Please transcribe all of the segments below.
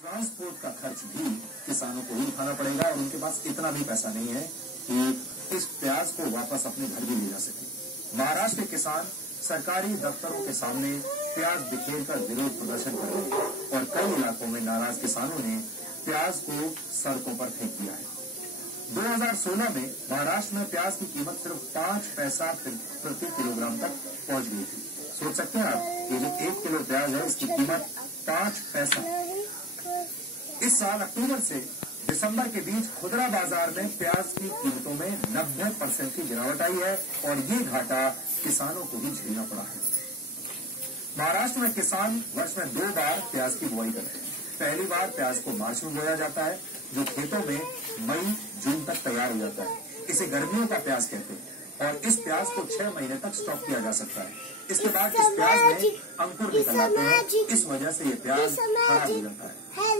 Transport का खर्च भी किसानों को ही उठाना पड़ेगा और उनके पास इतना भी पैसा नहीं है कि इस प्याज को वापस अपने घर भी ले जा सके। महाराष्ट्र के किसान सरकारी दफ्तरों के सामने प्याज बिखेर कर विरोध प्रदर्शन कर रहे हैं और कई इलाकों में नाराज किसानों ने प्याज को सड़कों पर फेंक दिया है। 2016 में महाराष्ट्र में प्याज की कीमत सिर्फ 5 पैसा प्रति किलोग्राम तक पहुंच गई थी। सोच सकते हैं आप, ये जो 1 किलो प्याज है इसकी कीमत 5 पैसा। इस साल अक्टूबर से दिसंबर के बीच खुदरा बाजार में प्याज की कीमतों में 90% की गिरावट आई है और ये घाटा किसानों को भी झेलना पड़ा है। महाराष्ट्र में किसान वर्ष में 2 बार प्याज की बुआई करते हैं। पहली बार प्याज को मार्च में बोया जाता है, जो खेतों में मई जून तक तैयार हो जाता है। इसे गर्मियों का प्याज कहते हैं और इस प्याज को 6 महीने तक स्टॉक किया जा सकता है। इसके बाद इस प्याज में अंकुर निकल आते हैं, इस वजह से ये प्याज खराब हो जाता है।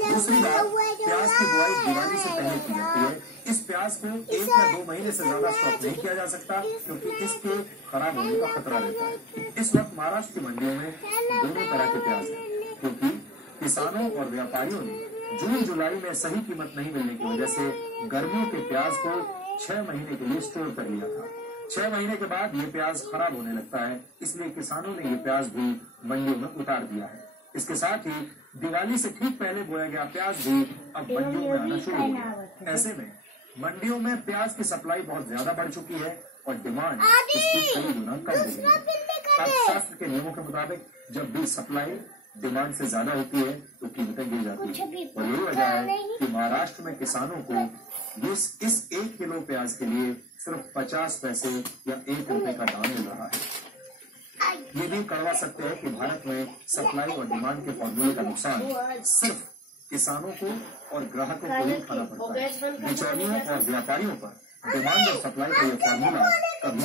दूसरी बार प्याज की बुआई दिवाली से पहले की जाती है। इस प्याज को 1 या 2 महीने से ज्यादा स्टॉक नहीं किया जा सकता क्योंकि इसके खराब होने का खतरा रहता है। इस वक्त महाराष्ट्र की मंडियों में दोनों तरह के प्याज है क्योंकि किसानों और व्यापारियों ने जून जुलाई में सही कीमत नहीं मिलने की वजह से गर्मियों के प्याज को 6 महीने के लिए स्टोर कर लिया था। 6 महीने के बाद ये प्याज खराब होने लगता है, इसलिए किसानों ने ये प्याज भी मंडियों में उतार दिया है। इसके साथ ही दिवाली से ठीक पहले बोया गया प्याज भी अब मंडियों में आना शुरू हो गया। ऐसे में मंडियों में प्याज की सप्लाई बहुत ज्यादा बढ़ चुकी है और डिमांड इसकी कई गुना कम हो गई है। अर्थशास्त्र के नियमों के मुताबिक जब भी सप्लाई डिमांड से ज्यादा होती है तो कीमतें गिर जाती है और यही वजह है कि महाराष्ट्र में किसानों को इस 1 किलो प्याज के लिए सिर्फ 50 पैसे या 1 रुपए का दाम मिल रहा है। ये भी कड़वा सकते हैं कि भारत में सप्लाई और डिमांड के फॉर्मूले का नुकसान सिर्फ किसानों को और ग्राहकों को ही खाना पड़ता है। बिचौलियों और व्यापारियों पर डिमांड और सप्लाई का यह फॉर्मूला कभी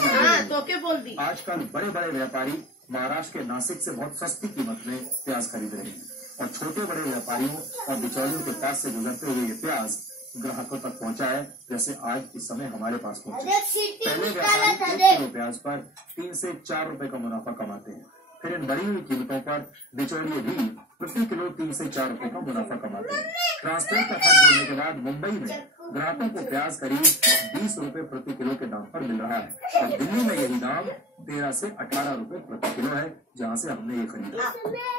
नहीं। आजकल बड़े बड़े व्यापारी महाराष्ट्र के नासिक से बहुत सस्ती कीमत में प्याज खरीद रहे हैं और छोटे बड़े व्यापारियों और बिचौलियों के पास से गुजरते हुए ये प्याज ग्राहकों तक पहुंचा है, जैसे आज इस समय हमारे पास पहुंचा। पहले व्यापारी 1 किलो प्याज पर 3 से 4 रुपए का मुनाफा कमाते हैं, फिर इन बढ़ी हुई कीमतों पर बिचौलिए भी प्रति किलो 3 से 4 रुपए का मुनाफा कमाते हैं। ट्रांसपोर्ट का खर्च जोड़ने के बाद मुंबई में ग्राहकों को प्याज करीब 20 रुपए प्रति किलो के दाम पर मिल रहा है और दिल्ली में यही दाम 13 से 18 रुपए प्रति किलो है, जहां से हमने ये खरीदा।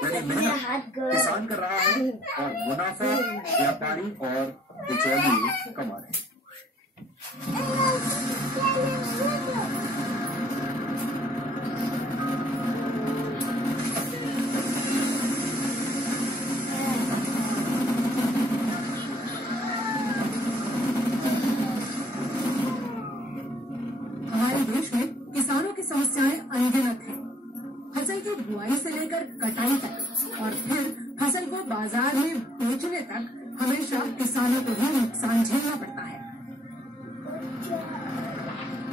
यानी मेहनत किसान कर रहा है और मुनाफा व्यापारी और बिचौलिए कमा रहे हैं। किसानों की समस्याएं अनगिनत हैं। फसल की बुआई से लेकर कटाई तक और फिर फसल को बाजार में बेचने तक हमेशा किसानों को ही नुकसान झेलना पड़ता है।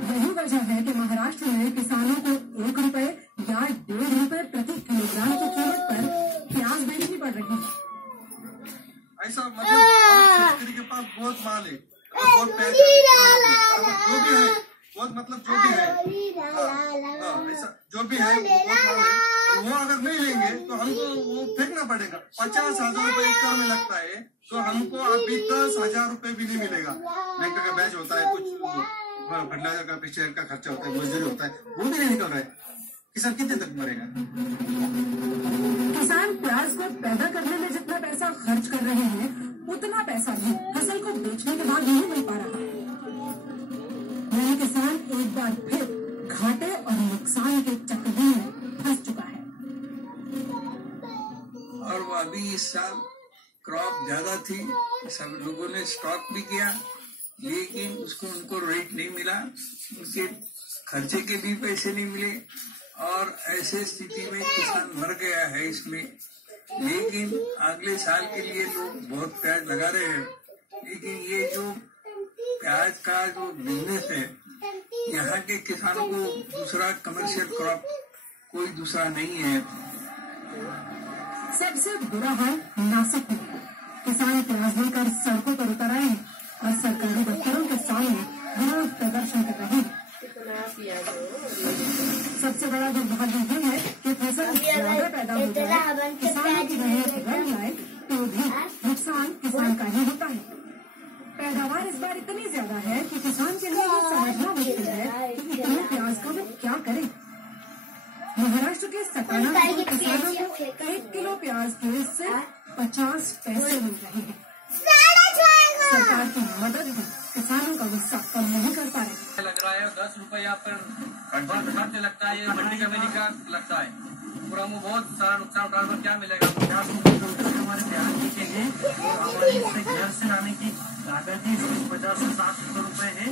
यही वजह है कि महाराष्ट्र में किसानों को 1 रुपए या 1.5 रुपए प्रति किलोग्राम की कीमत पर प्याज बेचनी पड़ रही है। ऐसा मतलब शेतकरी के पास बहुत माल है और बहुत पैसे जो भी है बहुत मतलब जो भी है ऐसा जो भी है वो बहुत माल है। वो अगर नहीं लेंगे तो हमको वो फेंकना पड़ेगा। 50,000 रुपए एकड़ में लगता है तो हमको अभी 10,000 रुपए भी नहीं मिलेगा। बैंक का बैच होता है, कुछ फर्टिलाइजर का पिक्चर का खर्चा होता है, मजदूरी होता है, वो भी नहीं निकल रहा है। किसान कितने तक मरेगा? किसान प्याज को पैदा करने में जितना पैसा खर्च कर रहे हैं उतना पैसा भी फसल को बेचने के बाद नहीं मिल पा रहा है। यह किसान एक बार फिर घाटे और नुकसान के चक्रव्यूह में फंस चुका है। और वो अभी इस साल क्रॉप ज्यादा थी, सब लोगों ने स्टॉक भी किया, लेकिन उसको उनको रेट नहीं मिला, उनके खर्चे के भी पैसे नहीं मिले और ऐसे स्थिति में किसान मर गया है इसमें। लेकिन अगले साल के लिए लोग बहुत प्याज लगा रहे हैं, लेकिन ये जो प्याज का जो बिजनेस है, यहाँ के किसानों को दूसरा कमर्शियल क्रॉप कोई दूसरा नहीं है। सबसे बुरा हाल नासिक में। किसान प्याज लेकर सड़कों पर उतर आए और सरकारी दफ्तरों के सामने विरोध प्रदर्शन कर रहे हैं। सबसे बड़ा दुर्भाग्य ये है कि फसल ज्यादा पैदा हो जाए, किसानों की मेहनत रंग लाए तो भी नुकसान पैदावार इस बार इतनी ज्यादा है कि किसान के लिए ये समझना मुश्किल है कि इतने प्याज का वो क्या करे। महाराष्ट्र के सताना में किसानों को 1 किलो प्याज के सिर्फ 50 पैसे मिल रहे हैं। सरकार की मदद भी किसानों का गुस्सा कम नहीं कर पा रहे। लग रहा है 10 रुपया पर खर्च लगता है, ये मंडी कमेटी का लगता है। पूरा वो बहुत सारा नुकसान उठाने पर क्या मिलेगा? 50 रुपये हमारे बिहार के लिए हमारे घर से लाने की लागत ही 50 से 60 रुपये है।